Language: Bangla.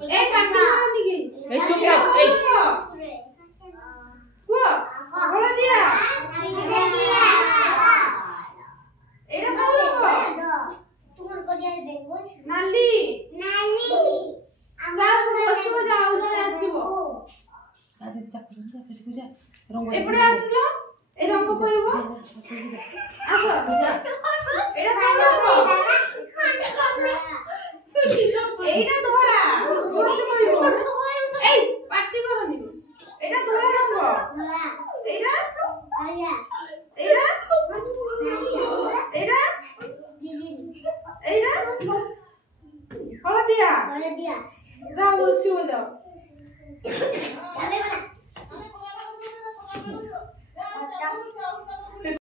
এই কাটি করনি কি এই চুপ থাক এই কুয়া বলা দিয়া এটা কোন তোমার কোরিয়ার বেঙ্গল নালি নালি যাও বসো যাও জনে আসিব আদি তা পূজা পূজা রঙ এপড়ে আসলো এই রঙ করিব আসো এটা কোন এইটা তো